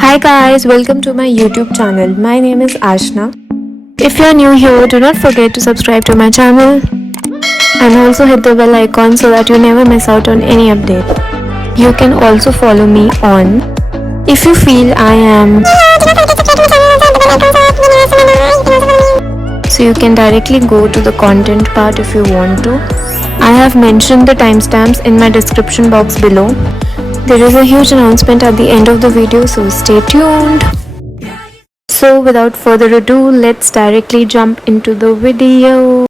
Hi guys, welcome to my YouTube channel. My name is Ashna. If you're new here, do not forget to subscribe to my channel and also hit the bell icon so that you never miss out on any update. You can also follow me on if you feel I am, so you can directly go to the content part if you want to. I have mentioned the timestamps in my description box below. There is a huge announcement at the end of the video, so stay tuned. So without further ado, let's directly jump into the video.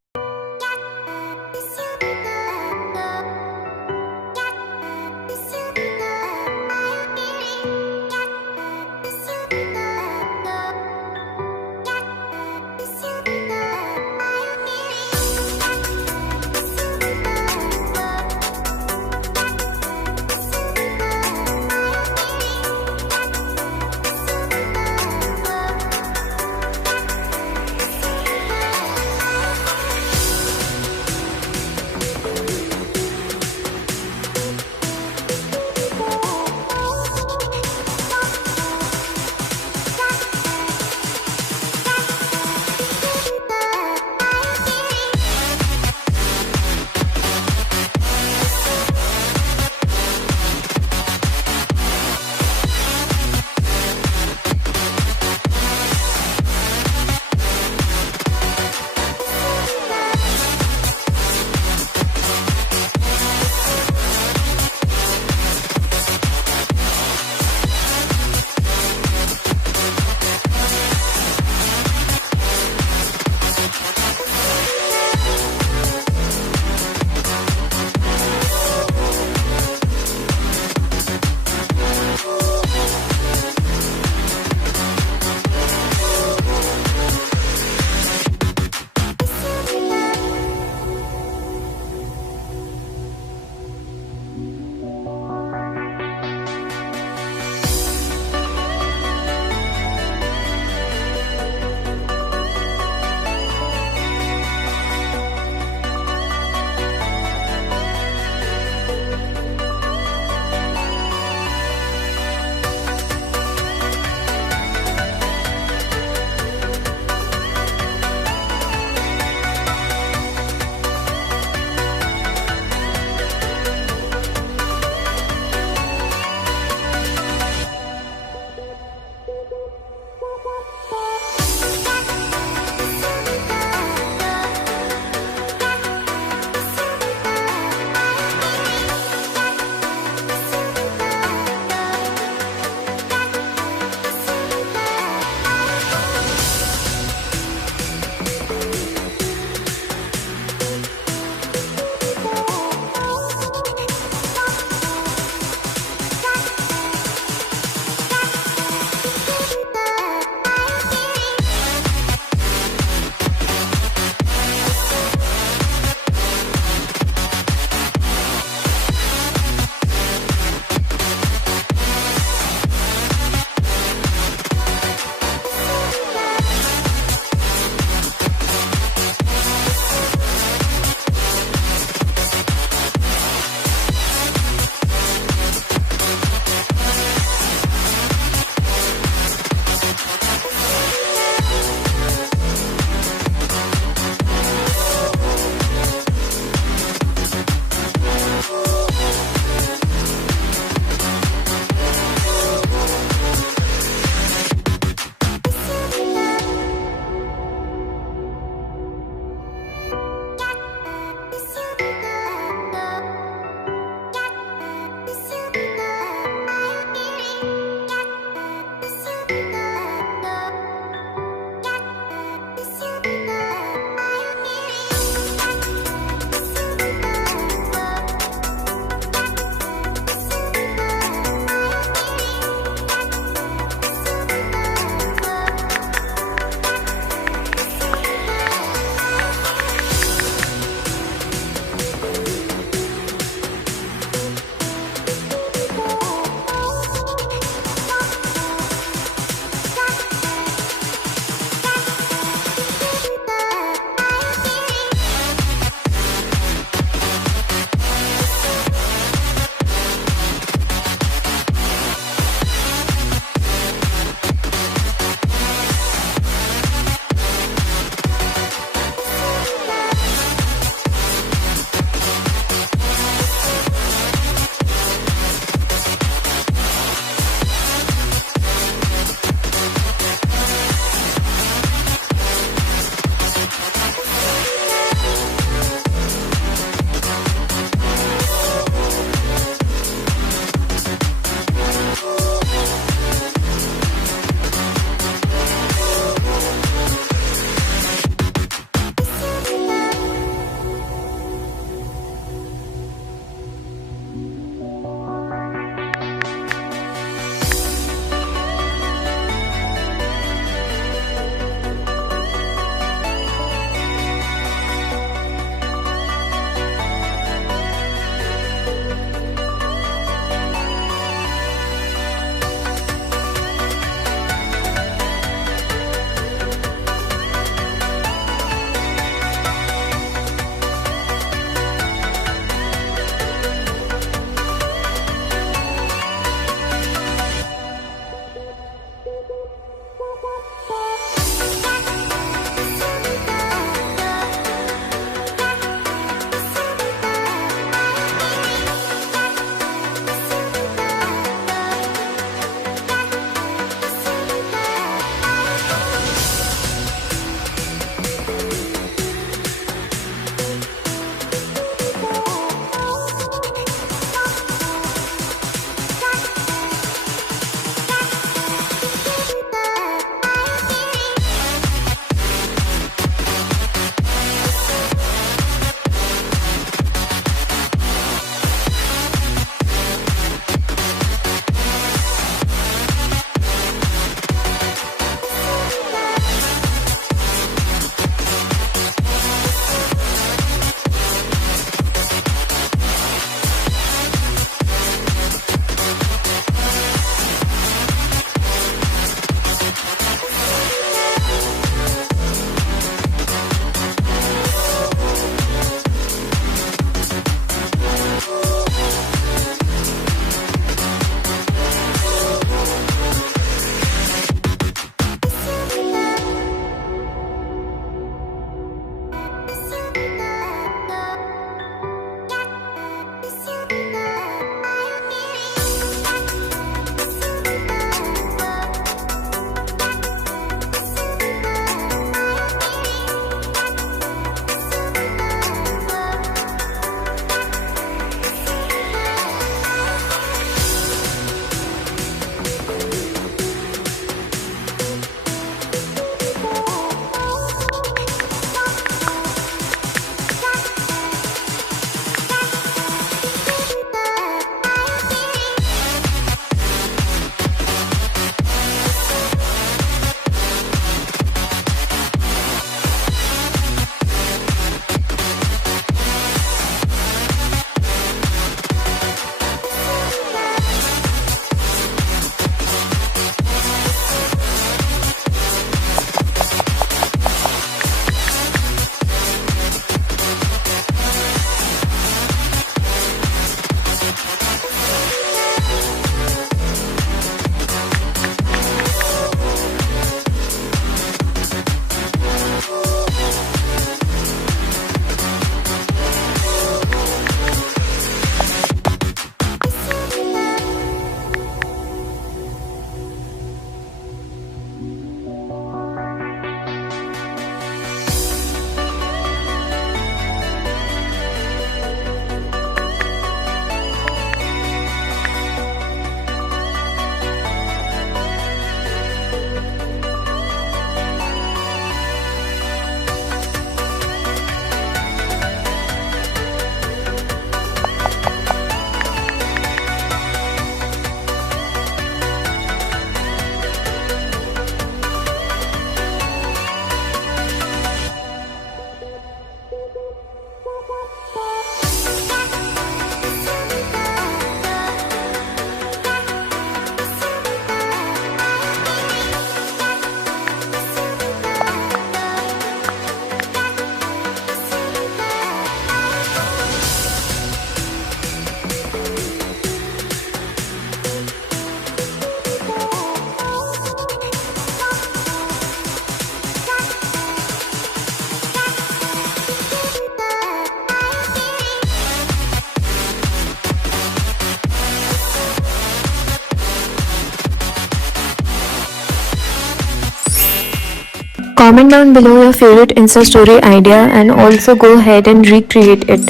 Comment down below your favorite Insta story idea and also go ahead and recreate it.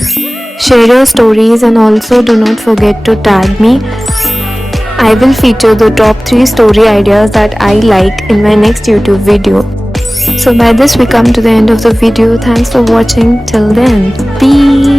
Share your stories and also do not forget to tag me. I will feature the top 3 story ideas that I like in my next YouTube video. So by this we come to the end of the video. Thanks for watching. Till then, peace.